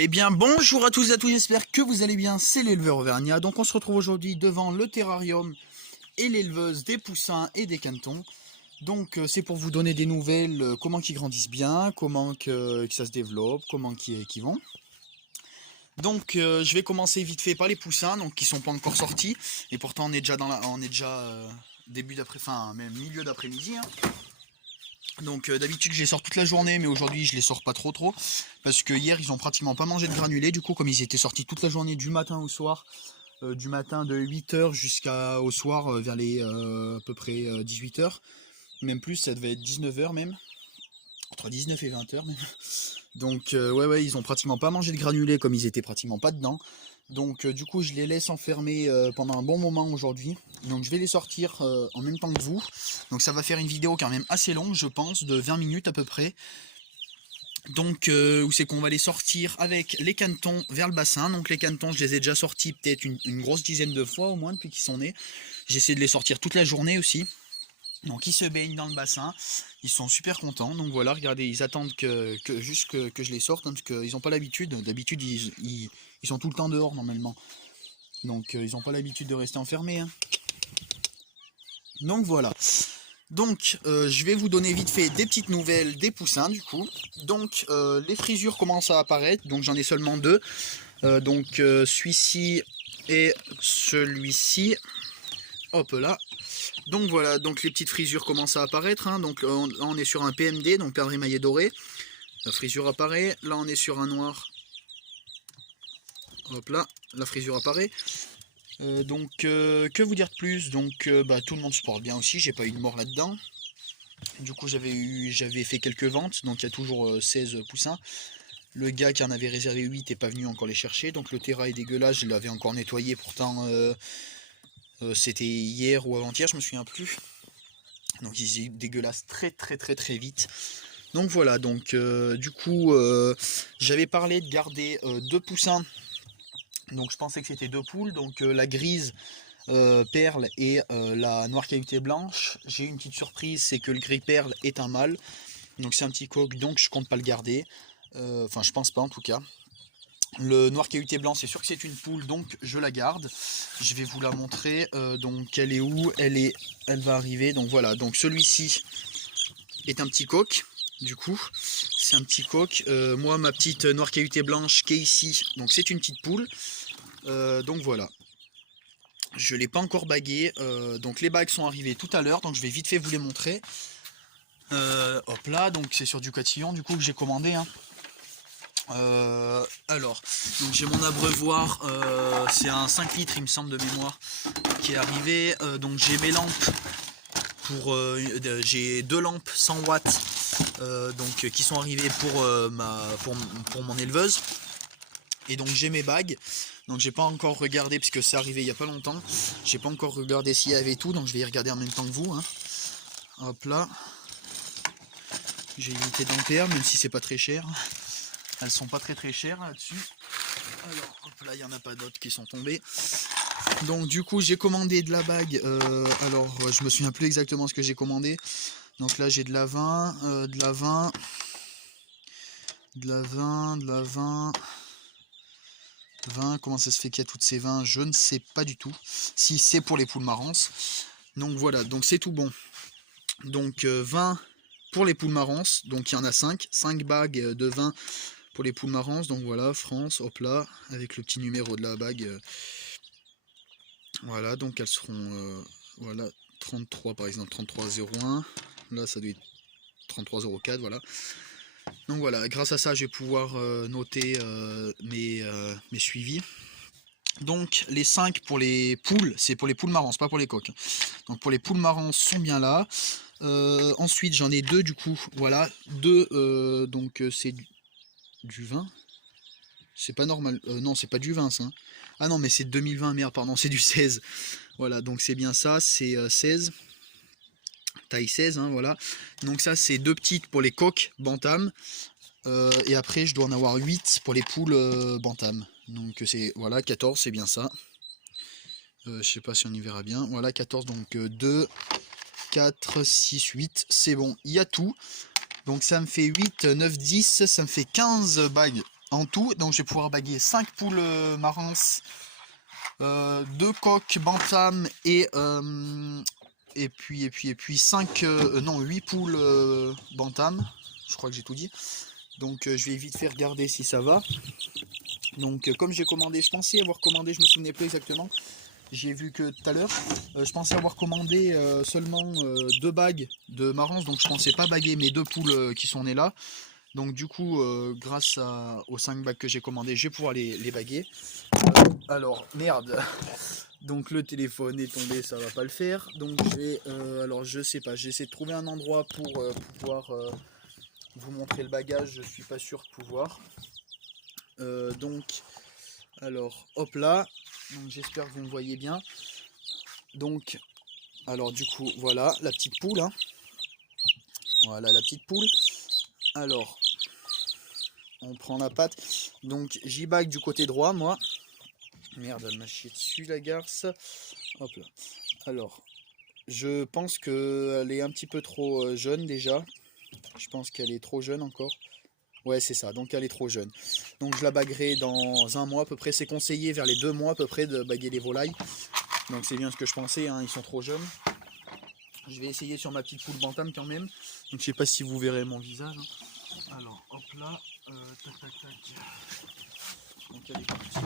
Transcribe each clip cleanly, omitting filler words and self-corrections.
Eh bien bonjour à tous et à tous, j'espère que vous allez bien, c'est l'éleveur Auvergnat. Donc on se retrouve aujourd'hui devant le terrarium et l'éleveuse des poussins et des canetons. Donc c'est pour vous donner des nouvelles, comment qu'ils grandissent bien, comment que ça se développe, comment qu'ils vont. Donc je vais commencer vite fait par les poussins, donc qui sont pas encore sortis. Et pourtant on est déjà début d'après, enfin même milieu d'après-midi, hein. Donc d'habitude je les sors toute la journée, mais aujourd'hui je les sors pas trop parce que hier ils ont pratiquement pas mangé de granulés. Du coup, comme ils étaient sortis toute la journée du matin au soir, du matin de 8 h jusqu'au soir vers les à peu près 18 h, même plus, ça devait être 19 h même, entre 19 et 20 h même. Donc ouais, ils ont pratiquement pas mangé de granulés, comme ils étaient pratiquement pas dedans. Donc du coup je les laisse enfermer pendant un bon moment aujourd'hui. Donc je vais les sortir en même temps que vous. Donc ça va faire une vidéo quand même assez longue, je pense, de 20 minutes à peu près. Donc où c'est qu'on va les sortir avec les canetons vers le bassin. Donc les canetons, je les ai déjà sortis peut-être une grosse dizaine de fois au moins depuis qu'ils sont nés. J'essaie de les sortir toute la journée aussi. Donc ils se baignent dans le bassin, ils sont super contents. Donc voilà, regardez, ils attendent juste que je les sorte, hein, parce qu'ils n'ont pas l'habitude. D'habitude ils sont tout le temps dehors normalement. Donc ils n'ont pas l'habitude de rester enfermés, hein. Donc voilà. Donc je vais vous donner vite fait des petites nouvelles des poussins du coup. Donc les frisures commencent à apparaître, donc j'en ai seulement deux. Celui-ci et celui-ci. Hop là. Donc voilà, donc les petites frisures commencent à apparaître, hein. Donc on est sur un PMD, donc perdrix émaillé doré. La frisure apparaît. Là on est sur un noir. Hop là, la frisure apparaît. Que vous dire de plus? Donc tout le monde se porte bien aussi, j'ai pas eu de mort là-dedans. Du coup j'avais fait quelques ventes, donc il y a toujours 16 poussins. Le gars qui en avait réservé 8 n'est pas venu encore les chercher, donc le terrain est dégueulasse, je l'avais encore nettoyé, pourtant c'était hier ou avant-hier, je me souviens plus. Donc ils dégueulassent très vite. Donc voilà, donc du coup j'avais parlé de garder deux poussins. Donc je pensais que c'était deux poules, donc la grise perle et la noire cailloutée blanche. J'ai une petite surprise, c'est que le gris perle est un mâle. Donc c'est un petit coq, donc je compte pas le garder. Enfin je pense pas en tout cas. Le noir caillouté blanc, c'est sûr que c'est une poule, donc je la garde. Je vais vous la montrer. Donc elle est où? Elle va arriver. Donc voilà. Donc celui-ci est un petit coq. Du coup, c'est un petit coq. Moi, ma petite noire cailloutée blanche qui est ici, donc c'est une petite poule. Donc voilà. Je l'ai pas encore bagué. Donc les bagues sont arrivées tout à l'heure. Donc je vais vite fait vous les montrer. Hop là. Donc c'est sur du cotillon du coup que j'ai commandé, hein. Alors, donc j'ai mon abreuvoir, c'est un 5 litres il me semble de mémoire qui est arrivé. Donc j'ai mes lampes j'ai deux lampes 100 watts qui sont arrivées pour mon éleveuse. Et donc j'ai mes bagues. Donc j'ai pas encore regardé parce que c'est arrivé il y a pas longtemps. J'ai pas encore regardé s'il y avait tout, donc je vais y regarder en même temps que vous, hein. Hop là. J'ai unité d'ampères, même si c'est pas très cher. Elles sont pas très chères là-dessus. Alors hop là, il n'y en a pas d'autres qui sont tombées. Donc du coup j'ai commandé de la bague. Alors je me souviens plus exactement ce que j'ai commandé. Donc là j'ai de la 20, de la 20, de la 20, de la 20. 20, comment ça se fait qu'il y a toutes ces 20? Je ne sais pas du tout. Si c'est pour les poules marrances. Donc voilà, donc c'est tout bon. Donc 20 pour les poules marrances. Donc il y en a 5 bagues de 20 pour les poules marrances. Donc voilà, France, hop là, avec le petit numéro de la bague. Voilà, donc elles seront voilà, 33 par exemple, 33,01. Là ça doit être 33,04, voilà. Donc voilà, grâce à ça je vais pouvoir noter mes suivis. Donc les 5 pour les poules, c'est pour les poules marrances, pas pour les coques. Donc pour les poules marrances sont bien là. Ensuite j'en ai deux du coup, voilà, deux, donc c'est du 20. C'est pas normal, non c'est pas du 20 ça. Ah non mais c'est 2020, merde, pardon, c'est du 16. Voilà, donc c'est bien ça, c'est 16. Taille 16, hein, voilà. Donc ça c'est deux petites pour les coques bantam. Et après je dois en avoir 8 pour les poules bantam. Donc c'est, voilà, 14, c'est bien ça. Je sais pas si on y verra bien. Voilà, 14, donc 2, 4, 6, 8, c'est bon, il y a tout. Donc ça me fait 8, 9, 10, ça me fait 15 bagues en tout. Donc je vais pouvoir baguer 5 poules marrons, 2 coqs bantam et puis 5 non 8 poules bantam. Je crois que j'ai tout dit. Donc je vais vite faire regarder si ça va. Donc comme j'ai commandé, je pensais avoir commandé, je me souvenais plus exactement. J'ai vu que tout à l'heure, je pensais avoir commandé seulement 2 bagues de marrons, donc je pensais pas baguer mes 2 poules qui sont nées là. Donc du coup, grâce aux 5 bagues que j'ai commandées, je vais pouvoir les baguer. Alors, merde. Donc le téléphone est tombé, ça va pas le faire. Donc alors je sais pas, j'essaie de trouver un endroit pour pouvoir vous montrer le bagage. Je suis pas sûr de pouvoir. Donc, alors, hop là. Donc j'espère que vous me voyez bien. Donc, alors du coup, voilà la petite poule. Hein. Voilà la petite poule. Alors, on prend la patte. Donc j'y bague du côté droit, moi. Merde, elle m'a chié dessus la garce. Hop là. Alors, je pense qu'elle est un petit peu trop jeune déjà. Je pense qu'elle est trop jeune encore. Ouais, c'est ça, donc elle est trop jeune. Donc je la baguerai dans un mois à peu près. C'est conseillé vers les 2 mois à peu près de baguer les volailles. Donc c'est bien ce que je pensais, hein, ils sont trop jeunes. Je vais essayer sur ma petite poule bantam quand même. Donc je sais pas si vous verrez mon visage. Hein. Alors hop là, tac tac tac. Donc elle est partie.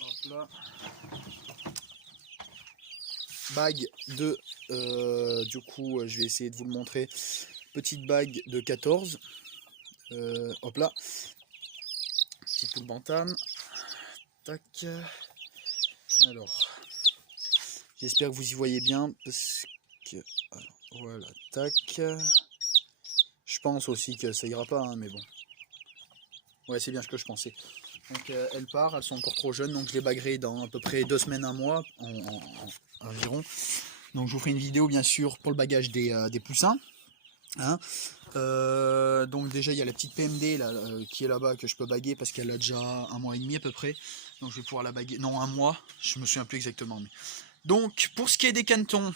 Hop là. Bague de, du coup je vais essayer de vous le montrer. Petite bague de 14. Hop là. Petite poule bantam. Tac. Alors. J'espère que vous y voyez bien. Parce que. Alors, voilà. Tac. Je pense aussi que ça ira pas, hein, mais bon. Ouais, c'est bien ce que je pensais. Donc elle part, elles sont encore trop jeunes, donc je les baguerai dans à peu près 2 semaines, un mois environ. Donc je vous ferai une vidéo bien sûr pour le bagage des poussins. Hein. Donc déjà il y a la petite PMD là, qui est là-bas que je peux baguer parce qu'elle a déjà 1 mois et demi à peu près. Donc je vais pouvoir la baguer, non 1 mois, je me souviens plus exactement. Mais... Donc pour ce qui est des cantons,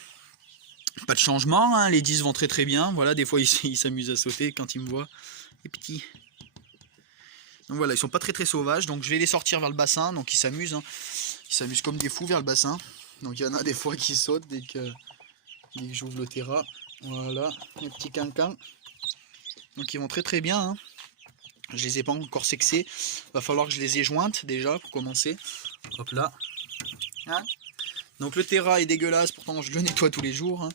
pas de changement, hein. Les 10 vont très très bien. Voilà, des fois ils s'amusent à sauter quand ils me voient, les petits. Donc voilà, ils sont pas très très sauvages, donc je vais les sortir vers le bassin, donc ils s'amusent. Hein. Ils s'amusent comme des fous vers le bassin. Donc il y en a des fois qui sautent dès que j'ouvre le terrain. Voilà, les petits quinquins. Donc ils vont très très bien. Hein. Je les ai pas encore sexés. Va falloir que je les ai jointes déjà pour commencer. Hop là. Hein. Donc le terrain est dégueulasse, pourtant je le nettoie tous les jours. Hein.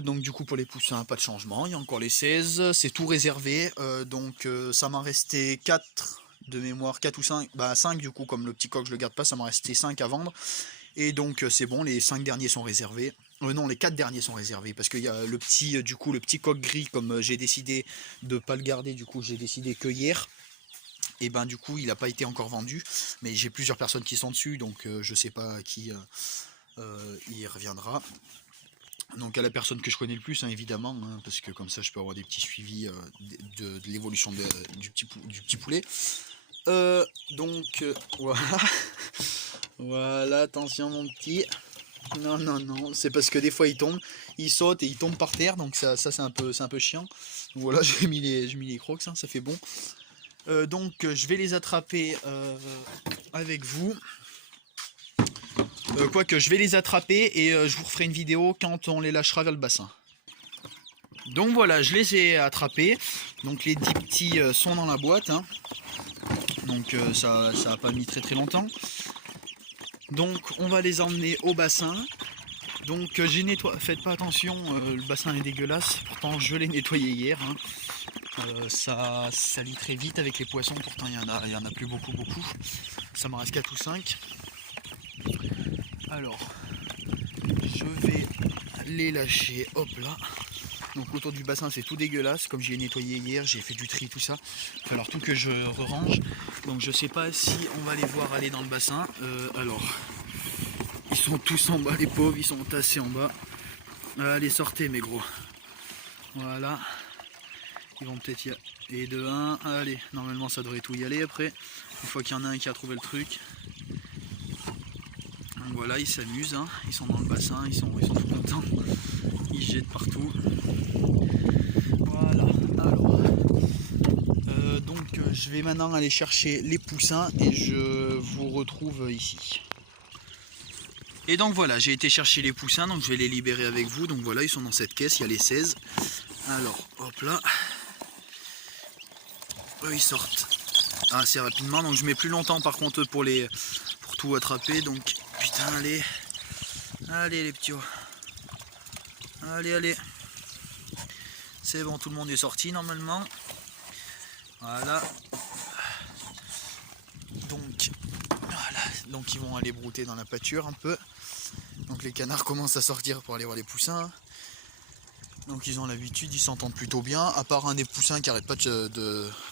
Donc du coup pour les poussins pas de changement, il y a encore les 16, c'est tout réservé, donc ça m'a resté 4 de mémoire, 4 ou 5, bah 5 du coup comme le petit coq je le garde pas, ça m'a resté 5 à vendre, et donc c'est bon, les 5 derniers sont réservés, non les 4 derniers sont réservés, parce qu'il y a le petit, du coup le petit coq gris, comme j'ai décidé de pas le garder, du coup j'ai décidé que hier, et ben du coup il n'a pas été encore vendu, mais j'ai plusieurs personnes qui sont dessus, donc je sais pas à qui il reviendra. Donc à la personne que je connais le plus, hein, évidemment, hein, parce que comme ça je peux avoir des petits suivis de l'évolution du petit poulet. Donc voilà. Voilà, attention mon petit. Non, non, non, c'est parce que des fois il tombe, il saute et il tombe par terre, donc ça c'est un peu chiant. Donc voilà, j'ai mis les crocs, hein, ça fait bon. Donc je vais les attraper avec vous. Quoique je vais les attraper et je vous referai une vidéo quand on les lâchera vers le bassin. Donc voilà, je les ai attrapés. Donc les 10 petits sont dans la boîte. Hein. Donc ça n'a pas mis très très longtemps. Donc on va les emmener au bassin. Donc j'ai nettoyé, faites pas attention, le bassin est dégueulasse. Pourtant je l'ai nettoyé hier. Hein. Ça salit très vite avec les poissons. Pourtant il y en a plus beaucoup. Ça me reste 4 ou 5. Alors, je vais les lâcher, hop là. Donc autour du bassin c'est tout dégueulasse, comme j'ai nettoyé hier, j'ai fait du tri, tout ça. Il va falloir tout que je range. Donc je sais pas si on va les voir aller dans le bassin. Alors, ils sont tous en bas les pauvres, ils sont tassés en bas. Allez, sortez mes gros. Voilà. Ils vont peut-être y aller. Et de 1, allez, normalement ça devrait tout y aller après. Une fois qu'il y en a un qui a trouvé le truc. Donc voilà, ils s'amusent, hein. Ils sont dans le bassin, ils sont tout contents, ils jettent partout. Voilà, alors, je vais maintenant aller chercher les poussins et je vous retrouve ici. Et donc voilà, j'ai été chercher les poussins, donc je vais les libérer avec vous. Donc voilà, ils sont dans cette caisse, il y a les 16. Alors, hop là. Eux, ils sortent assez rapidement, donc je mets plus longtemps par contre pour tout attraper. Donc, putain, allez. Allez les petits. Allez, allez. C'est bon, tout le monde est sorti normalement. Voilà. Donc ils vont aller brouter dans la pâture un peu. Donc les canards commencent à sortir pour aller voir les poussins. Donc ils ont l'habitude, ils s'entendent plutôt bien, à part un des poussins qui arrête pas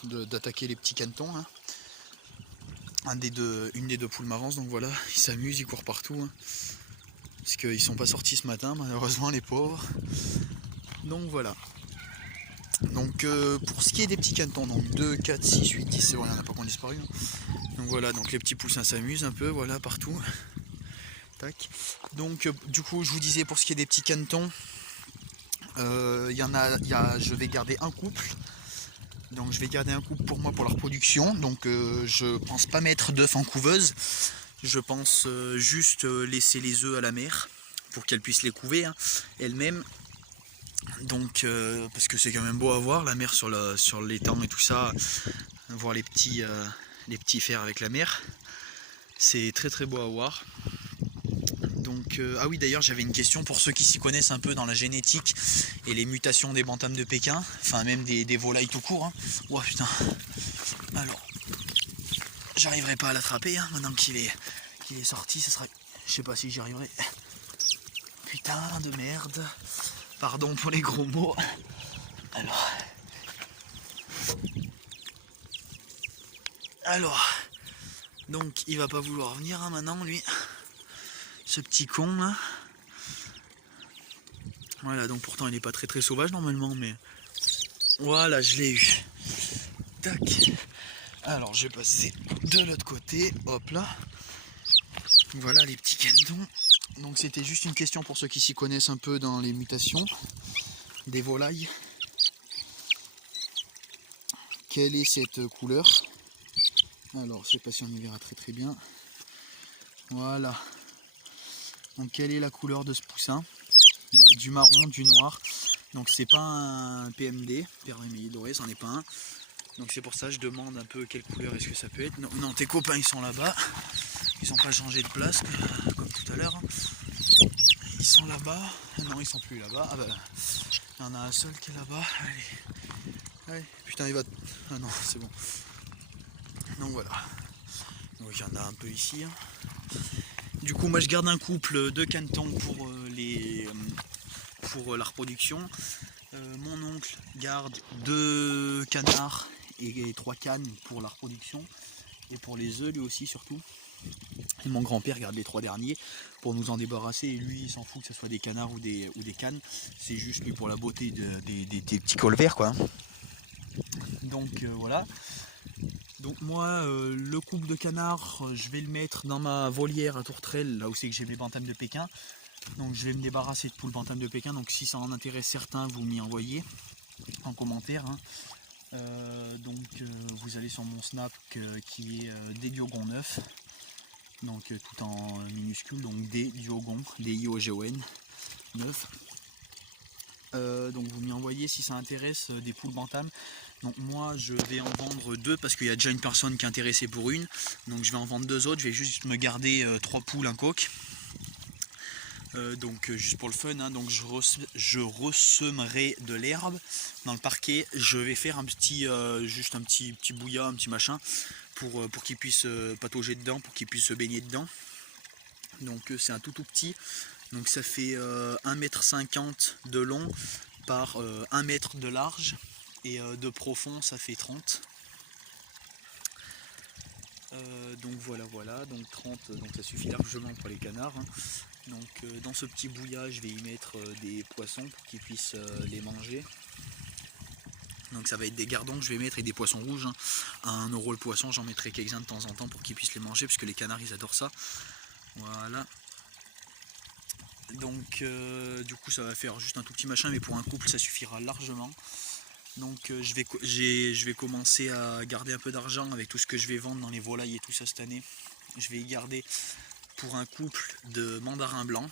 d'attaquer les petits canetons. Hein. Une des deux poules m'avance, donc voilà, ils s'amusent, ils courent partout. Hein. Parce qu'ils sont pas sortis ce matin, malheureusement, les pauvres. Donc voilà. Donc pour ce qui est des petits canetons, donc 2, 4, 6, 8, 10, c'est vrai, il n'y en a pas qui ont disparu. Hein. Donc voilà, donc les petits poussins s'amusent un peu, voilà, partout. Tac. Donc du coup, je vous disais, pour ce qui est des petits canetons, je vais garder un couple. Donc je vais garder un couple pour moi pour la reproduction. Donc je pense pas mettre d'œufs en couveuse. Je pense juste laisser les œufs à la mère pour qu'elle puisse les couver hein, elle-même. Donc parce que c'est quand même beau à voir la mer sur l'étang et tout ça, voir les petits fers avec la mer. C'est très très beau à voir. Donc, ah oui, d'ailleurs j'avais une question pour ceux qui s'y connaissent un peu dans la génétique et les mutations des bantams de Pékin, enfin même des volailles tout court. Hein. Oh putain. Alors, j'arriverai pas à l'attraper hein, maintenant qu'il est sorti, ce sera. Je sais pas si j'y arriverai. Putain de merde. Pardon pour les gros mots. Alors, donc il va pas vouloir venir hein, maintenant lui. Ce petit con là. Voilà, donc pourtant il n'est pas très très sauvage normalement, mais voilà, je l'ai eu. Tac. Alors je vais passer de l'autre côté, hop là. Voilà les petits canetons. Donc c'était juste une question pour ceux qui s'y connaissent un peu dans les mutations des volailles. Quelle est cette couleur? Alors je sais pas si on y verra très très bien. Voilà. Donc quelle est la couleur de ce poussin? Il a du marron, du noir. Donc c'est pas un PMD, permélier doré, c'en est pas un. Donc c'est pour ça que je demande un peu quelle couleur est-ce que ça peut être. Non, non, tes copains ils sont là-bas. Ils n'ont pas changé de place comme tout à l'heure. Ils sont là-bas. Non, ils sont plus là-bas. Ah bah, il y en a un seul qui est là-bas. Allez. Allez. Putain, il va... Ah non, c'est bon. Donc voilà. Donc il y en a un peu ici. Hein. Du coup, moi je garde un couple de canetons pour la reproduction. Mon oncle garde 2 canards et 3 cannes pour la reproduction. Et pour les œufs, lui aussi surtout. Et mon grand-père garde les 3 derniers pour nous en débarrasser. Et lui, il s'en fout que ce soit des canards ou des cannes. C'est juste lui pour la beauté des petits colverts, quoi. Donc voilà. Donc moi, le couple de canards, je vais le mettre dans ma volière à tourterelle, là où c'est que j'ai mes bantams de Pékin. Donc je vais me débarrasser de poules bantams de Pékin. Donc si ça en intéresse certains, vous m'y envoyez en commentaire. Hein. Vous allez sur mon snap qui est Diogon 9. Donc tout en minuscule, donc Diogon, D-I-O-G-O-N 9. Donc vous m'y envoyez si ça intéresse des poules bantam. Donc moi je vais en vendre 2 parce qu'il y a déjà une personne qui est intéressée pour une. Donc je vais en vendre 2 autres, je vais juste me garder 3 poules, un coq. Juste pour le fun, hein. Donc je ressemerai de l'herbe dans le parquet. Je vais faire juste un petit bouillat, un petit machin pour qu'ils puissent patauger dedans, pour qu'ils puissent se baigner dedans. Donc c'est un tout petit. Donc ça fait 1,50 m de long par 1 mètre de large et de profond ça fait 30. Donc voilà, donc 30, donc ça suffit largement pour les canards. Hein. Donc dans ce petit bouillat, je vais y mettre des poissons pour qu'ils puissent les manger. Donc ça va être des gardons que je vais mettre et des poissons rouges. Hein. À 1 € le poisson, j'en mettrai quelques-uns de temps en temps pour qu'ils puissent les manger, parce que les canards ils adorent ça. Voilà. Donc du coup ça va faire juste un tout petit machin, mais pour un couple ça suffira largement. Donc je vais commencer à garder un peu d'argent avec tout ce que je vais vendre dans les volailles et tout ça cette année. Je vais y garder pour un couple de mandarins blancs.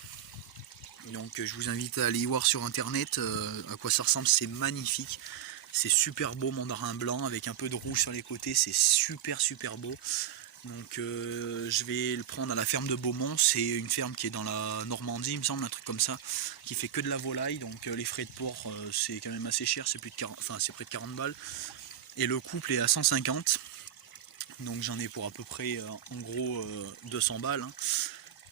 Donc je vous invite à aller y voir sur internet à quoi ça ressemble, c'est magnifique. C'est super beau mandarin blanc avec un peu de rouge sur les côtés, c'est super beau. Donc je vais le prendre à la ferme de Beaumont, c'est une ferme qui est dans la Normandie il me semble, un truc comme ça, qui fait que de la volaille, donc les frais de port c'est quand même assez cher, c'est plus de 40, enfin c'est près de 40 balles. Et le couple est à 150, donc j'en ai pour à peu près en gros 200 balles. Hein.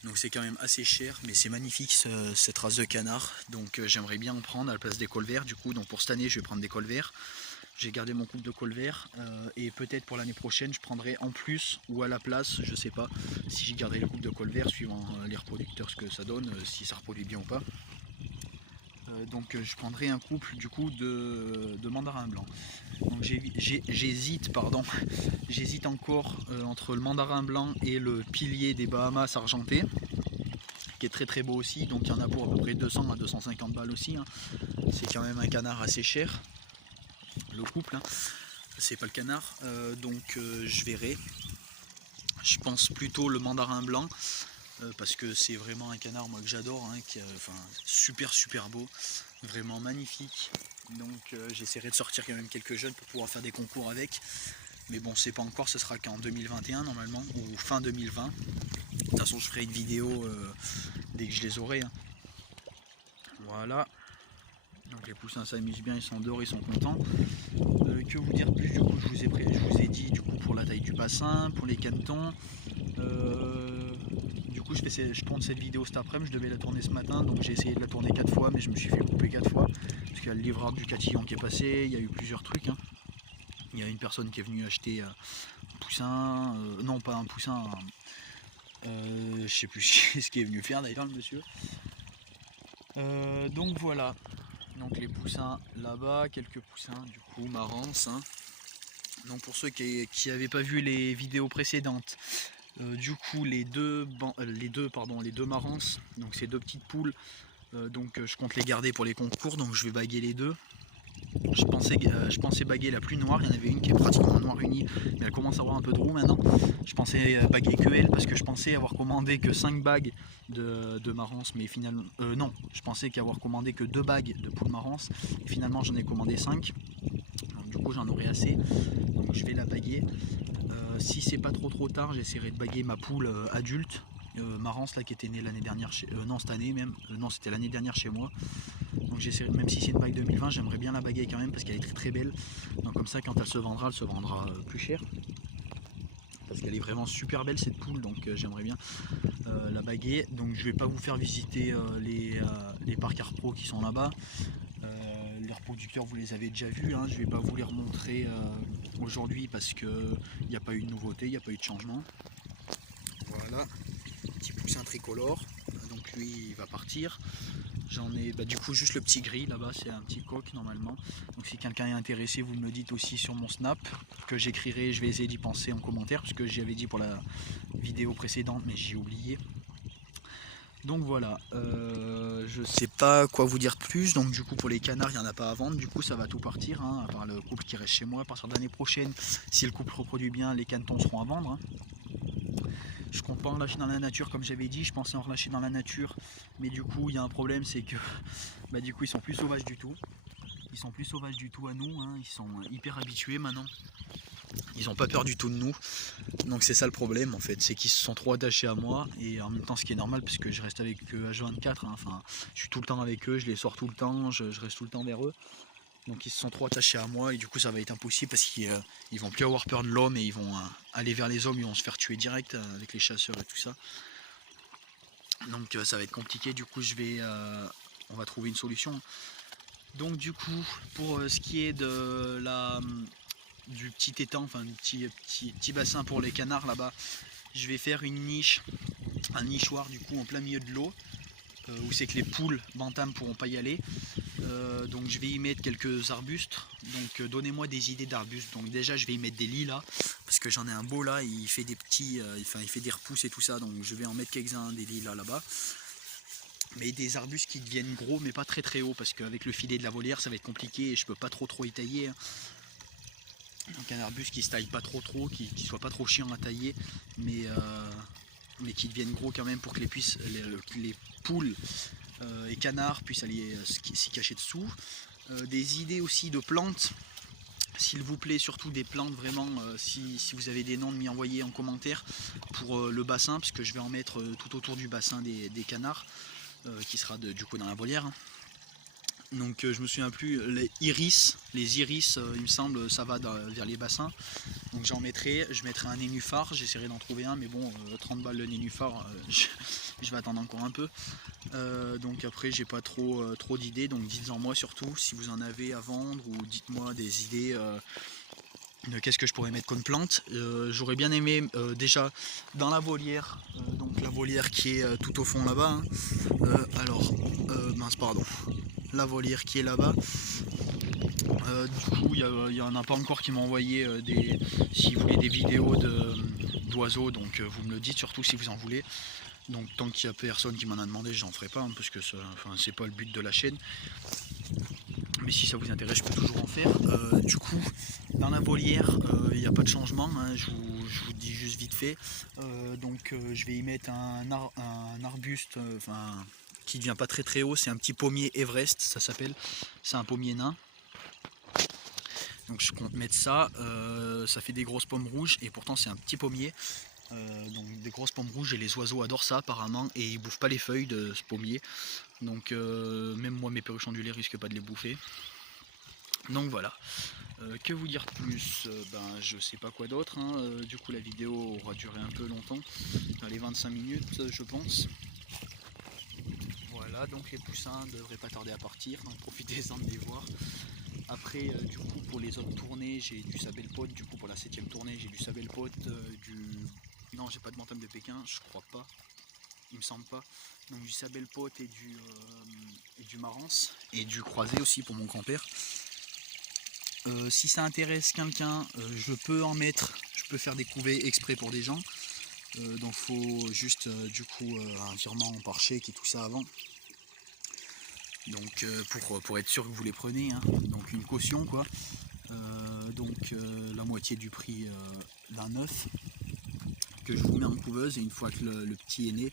Donc c'est quand même assez cher, mais c'est magnifique cette race de canard, donc j'aimerais bien en prendre à la place des colverts du coup, donc pour cette année je vais prendre des colverts. J'ai gardé mon couple de colverts et peut-être pour l'année prochaine je prendrai en plus ou à la place, je sais pas si j'ai gardé le couple de colverts suivant les reproducteurs ce que ça donne, si ça reproduit bien ou pas. Donc je prendrai un couple du coup de mandarins blancs. Donc j'hésite j'hésite encore entre le mandarin blanc et le pilier des Bahamas argenté, qui est très beau aussi, donc il y en a pour à peu près 200 à 250 balles aussi. Hein. C'est quand même un canard assez cher. Le couple, hein. C'est pas le canard, donc je verrai. Je pense plutôt le mandarin blanc parce que c'est vraiment un canard moi que j'adore, hein, qui enfin, super beau, vraiment magnifique. Donc j'essaierai de sortir quand même quelques jeunes pour pouvoir faire des concours avec. Mais bon, c'est pas encore, ce sera qu'en 2021 normalement, ou fin 2020. De toute façon, je ferai une vidéo dès que je les aurai. Hein. Voilà. Donc les poussins s'amusent bien, ils sont dehors, ils sont contents. Que vous dire plus, du coup je vous ai dit du coup pour la taille du bassin, pour les canetons. Du coup je tourne cette vidéo cet après-midi, je devais la tourner ce matin, donc j'ai essayé de la tourner 4 fois, mais je me suis fait couper 4 fois. Parce qu'il y a le livreur du Catillon qui est passé, il y a eu plusieurs trucs. Hein. Il y a une personne qui est venue acheter un poussin, non pas un poussin, je sais plus ce qu'il est venu faire d'ailleurs le monsieur. Donc voilà. Donc les poussins là-bas, quelques poussins du coup, marrance. Hein. Donc pour ceux qui n'avaient pas vu les vidéos précédentes, du coup les deux marances, donc ces deux petites poules, donc je compte les garder pour les concours, donc je vais baguer les deux. Je pensais baguer la plus noire, il y en avait une qui est pratiquement noire unie, mais elle commence à avoir un peu de roux maintenant. Je pensais baguer que elle parce que je pensais avoir commandé que 5 bagues de marance, mais finalement non, je pensais qu'avoir commandé que 2 bagues de poules marance, et finalement j'en ai commandé 5. Donc, du coup j'en aurai assez, donc je vais la baguer. Si c'est pas trop tard, j'essaierai de baguer ma poule adulte. Marance là qui était née l'année dernière non cette année même, non c'était l'année dernière chez moi. Donc j'essaierai, même si c'est une bague 2020, j'aimerais bien la baguer quand même parce qu'elle est très belle. Donc comme ça quand elle se vendra plus cher. Parce qu'elle est vraiment super belle cette poule, donc j'aimerais bien la baguer. Donc je vais pas vous faire visiter les parcs Pro qui sont là-bas. Les reproducteurs vous les avez déjà vus, hein. Je vais pas vous les remontrer aujourd'hui parce qu'il n'y a pas eu de nouveauté, il n'y a pas eu de changement. Voilà, petit poussin tricolore, donc lui il va partir. J'en ai du coup juste le petit gris là-bas, c'est un petit coq normalement. Donc si quelqu'un est intéressé, vous me le dites aussi sur mon snap, que j'écrirai, je vais essayer d'y penser en commentaire, parce que j'y avais dit pour la vidéo précédente, mais j'ai oublié. Donc voilà, je sais pas quoi vous dire de plus. Donc du coup pour les canards il n'y en a pas à vendre, du coup ça va tout partir, hein, à part le couple qui reste chez moi. À partir de l'année prochaine, si le couple reproduit bien, les canetons seront à vendre. Hein. Je compte pas en relâcher dans la nature comme j'avais dit, je pensais en relâcher dans la nature, mais du coup il y a un problème, c'est que du coup ils sont plus sauvages du tout. Ils sont plus sauvages du tout à nous, hein. Ils sont hyper habitués maintenant. Ils n'ont pas peur du tout de nous. Donc c'est ça le problème en fait, c'est qu'ils se sont trop attachés à moi, et en même temps ce qui est normal parce que je reste avec eux H24, hein. Enfin je suis tout le temps avec eux, je les sors tout le temps, je reste tout le temps vers eux. Donc ils se sont trop attachés à moi et du coup ça va être impossible parce qu'ils vont plus avoir peur de l'homme et ils vont aller vers les hommes, ils vont se faire tuer direct avec les chasseurs et tout ça. Donc ça va être compliqué, du coup on va trouver une solution. Donc du coup pour ce qui est du petit étang, enfin du petit bassin pour les canards là-bas, je vais faire une niche, un nichoir du coup en plein milieu de l'eau, où c'est que les poules bantams pourront pas y aller. Donc je vais y mettre quelques arbustes, donc donnez-moi des idées d'arbustes. Donc déjà je vais y mettre des lilas, parce que j'en ai un beau là, il fait des petits, il fait des repousses et tout ça, donc je vais en mettre quelques-uns des lilas là-bas. mais des arbustes qui deviennent gros mais pas très haut, parce qu'avec le filet de la volière ça va être compliqué et je peux pas trop y tailler, hein. Donc un arbuste qui se taille pas trop, qui soit pas trop chiant à tailler, mais qui devienne gros quand même pour que les poules et canards puissent aller s'y cacher dessous. Des idées aussi de plantes, s'il vous plaît, surtout des plantes vraiment, si vous avez des noms, de m'y envoyer en commentaire pour le bassin, parce que je vais en mettre tout autour du bassin des canards, qui sera du coup dans la volière. Donc je me souviens plus, les iris, il me semble, ça va vers les bassins. Donc j'en mettrai, je mettrai un nénuphar, j'essaierai d'en trouver un, mais bon, 30 balles le nénuphar, je vais attendre encore un peu. Donc après j'ai pas trop d'idées, donc dites-en moi surtout si vous en avez à vendre, ou dites-moi des idées de qu'est-ce que je pourrais mettre comme plante. J'aurais bien aimé déjà dans la volière, donc la volière qui est tout au fond là-bas, hein. Mince pardon, la volière qui est là-bas. Du coup, il y en a pas encore qui m'ont envoyé si vous voulez des vidéos d'oiseaux, donc vous me le dites, surtout si vous en voulez. Donc tant qu'il n'y a personne qui m'en a demandé, j'en ferai pas, hein, parce que c'est pas le but de la chaîne. Mais si ça vous intéresse, je peux toujours en faire. Du coup, dans la volière, il n'y a pas de changement, hein, je vous dis juste vite fait. Je vais y mettre un arbuste, qui ne devient pas très haut, c'est un petit pommier Everest, ça s'appelle. C'est un pommier nain. Donc je compte mettre ça, ça fait des grosses pommes rouges, et pourtant c'est un petit pommier. Donc des grosses pommes rouges, et les oiseaux adorent ça apparemment, et ils bouffent pas les feuilles de ce pommier. Donc même moi, mes perruches ondulées risquent pas de les bouffer. Donc voilà. Que vous dire de plus? Je sais pas quoi d'autre, hein. Du coup la vidéo aura duré un peu longtemps, dans les 25 minutes je pense. Voilà, donc les poussins ne devraient pas tarder à partir, donc profitez-en de les voir. Après, du coup, pour les autres tournées, j'ai du sabelpote. Du coup, pour la 7ème tournée, j'ai du sabelpote, non, j'ai pas de bantam de Pékin, je crois pas, il me semble pas. Donc du sabelpote et du marance, et du croisé aussi pour mon grand-père. Si ça intéresse quelqu'un, je peux en mettre, je peux faire des couvées exprès pour des gens. Donc faut juste un virement par chèque et tout ça avant. Donc pour être sûr que vous les prenez, hein. Donc une caution quoi. La moitié du prix d'un œuf que je vous mets en couveuse, et une fois que le petit est né,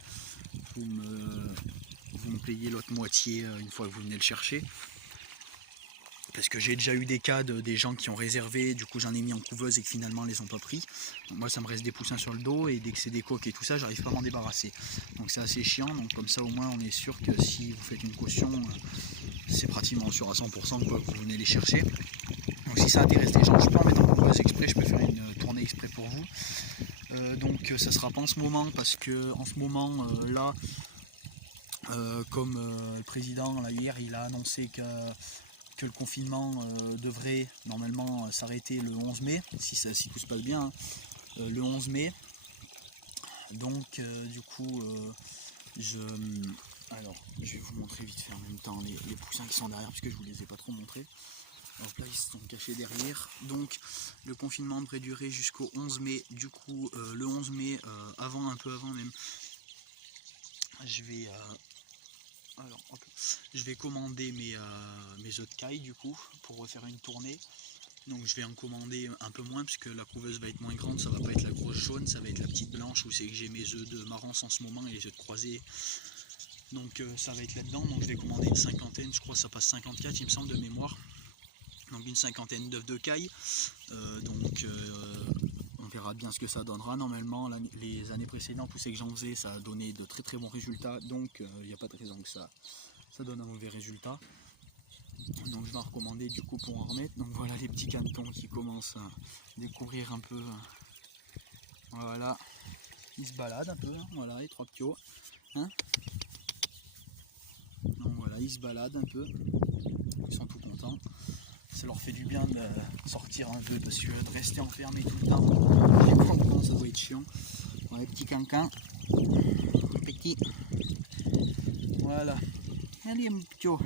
vous me payez l'autre moitié une fois que vous venez le chercher. Parce que j'ai déjà eu des cas des gens qui ont réservé, du coup j'en ai mis en couveuse et que finalement ils les ont pas pris. Donc moi ça me reste des poussins sur le dos, et dès que c'est des coques et tout ça, j'arrive pas à m'en débarrasser. Donc c'est assez chiant, donc comme ça au moins on est sûr que si vous faites une caution, c'est pratiquement sûr à 100% que vous venez les chercher. Donc si ça intéresse les gens, je peux en mettre en couveuse exprès, je peux faire une tournée exprès pour vous. Donc ça sera pas en ce moment, parce que en ce moment là, comme le président là, hier il a annoncé que le confinement devrait normalement s'arrêter le 11 mai, si tout se passe bien, hein, le 11 mai. Donc du coup, je vais vous montrer vite fait en même temps les poussins qui sont derrière, parce que je vous les ai pas trop montrés. Donc là ils se sont cachés derrière. Donc le confinement devrait durer jusqu'au 11 mai. Du coup le 11 mai, un peu avant même, je vais commander mes œufs de caille du coup pour refaire une tournée. Donc je vais en commander un peu moins, puisque la couveuse va être moins grande, ça va pas être la grosse jaune, ça va être la petite blanche où c'est que j'ai mes œufs de marance en ce moment, et les œufs de croisés. Donc ça va être là-dedans. Donc je vais commander une cinquantaine, je crois que ça passe 54 il me semble de mémoire. Donc une cinquantaine d'œufs de caille. On verra bien ce que ça donnera. Normalement les années précédentes, où c'est que j'en faisais, ça a donné de très bons résultats, donc il n'y a pas de raison que ça donne un mauvais résultat. Donc je vais en recommander du coup pour en remettre. Donc voilà les petits canetons qui commencent à découvrir un peu. Voilà, ils se baladent un peu, hein. Voilà les 3 piots, hein. Donc voilà, ils se baladent un peu, ils sont tout contents. Ça leur fait du bien de sortir un peu, parce que de rester enfermé tout le temps, je comprends, ça doit être chiant. Voilà les petits cancans, petits. Voilà, allez mon pio.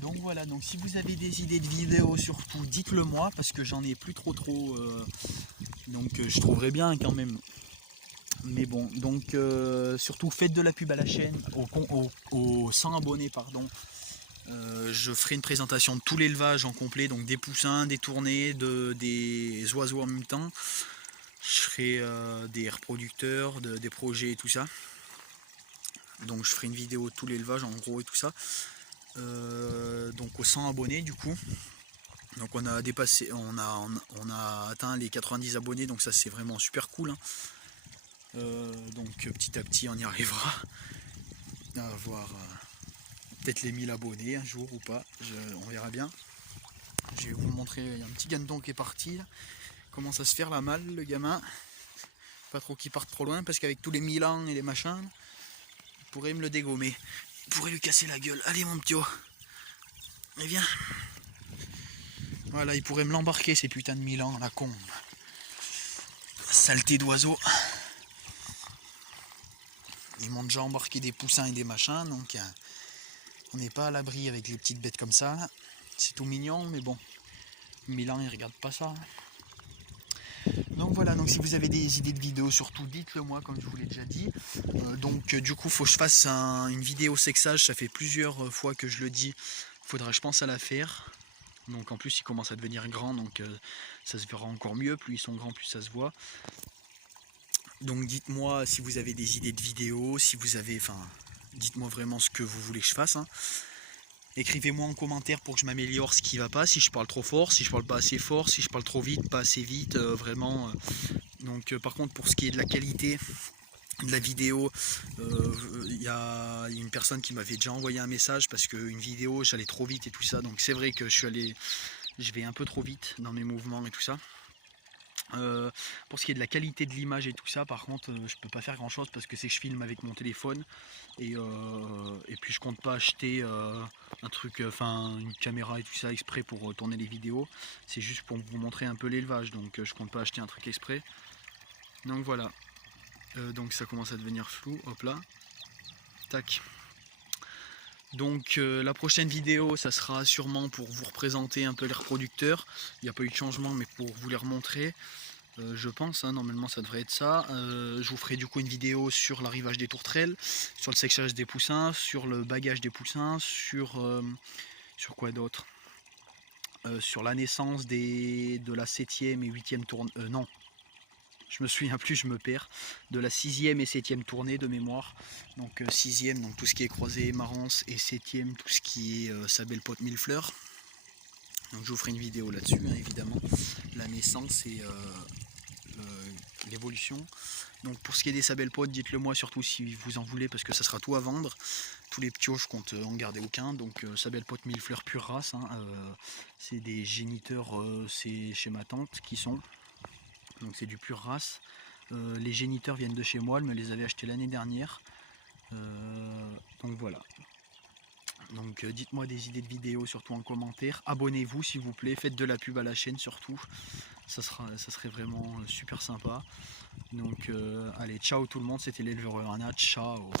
Donc voilà, donc si vous avez des idées de vidéos surtout, dites-le moi, parce que j'en ai plus trop. Donc je trouverais bien quand même Mais bon, donc surtout faites de la pub à la chaîne, aux 100 abonnés, pardon. Je ferai une présentation de tout l'élevage en complet, donc des poussins, des tournées, des oiseaux en même temps. Je ferai des reproducteurs, des projets et tout ça. Donc je ferai une vidéo de tout l'élevage en gros et tout ça. Donc aux 100 abonnés du coup. Donc on a dépassé, on a atteint les 90 abonnés, donc ça c'est vraiment super cool. Hein. Donc petit à petit on y arrivera à avoir peut-être les 1000 abonnés un jour ou pas, on verra bien. Je vais vous montrer, il y a un petit ganton qui est parti là. Commence à se faire la malle le gamin. Pas trop qu'il parte trop loin parce qu'avec tous les Milan et les machins, il pourrait me le dégommer. Il pourrait lui casser la gueule. Allez mon petit haut. Mais viens. Voilà, il pourrait me l'embarquer ces putains de Milan, la con. Saleté d'oiseau. Ils m'ont déjà embarqué des poussins et des machins, donc on n'est pas à l'abri avec les petites bêtes comme ça. C'est tout mignon, mais bon. Milan, il regarde pas ça. Donc voilà, donc si vous avez des idées de vidéos, surtout dites-le moi, comme je vous l'ai déjà dit. Donc du coup, il faut que je fasse une vidéo sexage, ça fait plusieurs fois que je le dis. Il faudra, je pense, à la faire. Donc en plus, ils commencent à devenir grands, donc ça se verra encore mieux. Plus ils sont grands, plus ça se voit. Donc dites-moi si vous avez des idées de vidéos, si vous avez, dites-moi vraiment ce que vous voulez que je fasse. Hein. Écrivez-moi en commentaire pour que je m'améliore ce qui va pas, si je parle trop fort, si je parle pas assez fort, si je parle trop vite, pas assez vite, vraiment. Donc par contre pour ce qui est de la qualité de la vidéo, il y a une personne qui m'avait déjà envoyé un message parce qu'une vidéo j'allais trop vite et tout ça, donc c'est vrai que je vais un peu trop vite dans mes mouvements et tout ça. Pour ce qui est de la qualité de l'image et tout ça, par contre je peux pas faire grand chose parce que c'est que je filme avec mon téléphone et puis je compte pas acheter un truc, une caméra et tout ça exprès pour tourner les vidéos. C'est juste pour vous montrer un peu l'élevage, donc je compte pas acheter un truc exprès. Donc voilà. Donc ça commence à devenir flou, hop là, tac. Donc la prochaine vidéo, ça sera sûrement pour vous représenter un peu les reproducteurs. Il n'y a pas eu de changement, mais pour vous les remontrer, je pense, hein, normalement ça devrait être ça. Je vous ferai du coup une vidéo sur l'arrivage des tourterelles, sur le séchage des poussins, sur le bagage des poussins, sur quoi d'autre, sur la naissance de la 7e et 8e tournée, non. Je me souviens plus, je me perds, de la 6e et 7e tournée de mémoire. Donc 6e, donc tout ce qui est croisé marrance, et 7e, tout ce qui est sabelle pote millefleur. Donc je vous ferai une vidéo là-dessus, hein, évidemment, la naissance et l'évolution. Donc pour ce qui est des sabelles potes, dites-le moi surtout si vous en voulez, parce que ça sera tout à vendre. Tous les petits hauts, je compte en garder aucun. Donc sabelle pote millefleur pure race, hein, c'est des géniteurs, c'est chez ma tante qui sont. Donc c'est du pure race. Les géniteurs viennent de chez moi, elle me les avait achetés l'année dernière. Donc voilà. Donc dites-moi des idées de vidéos surtout en commentaire. Abonnez-vous s'il vous plaît, faites de la pub à la chaîne surtout. Ça serait vraiment super sympa. Donc allez, ciao tout le monde, c'était l'éleveur Vernia, ciao.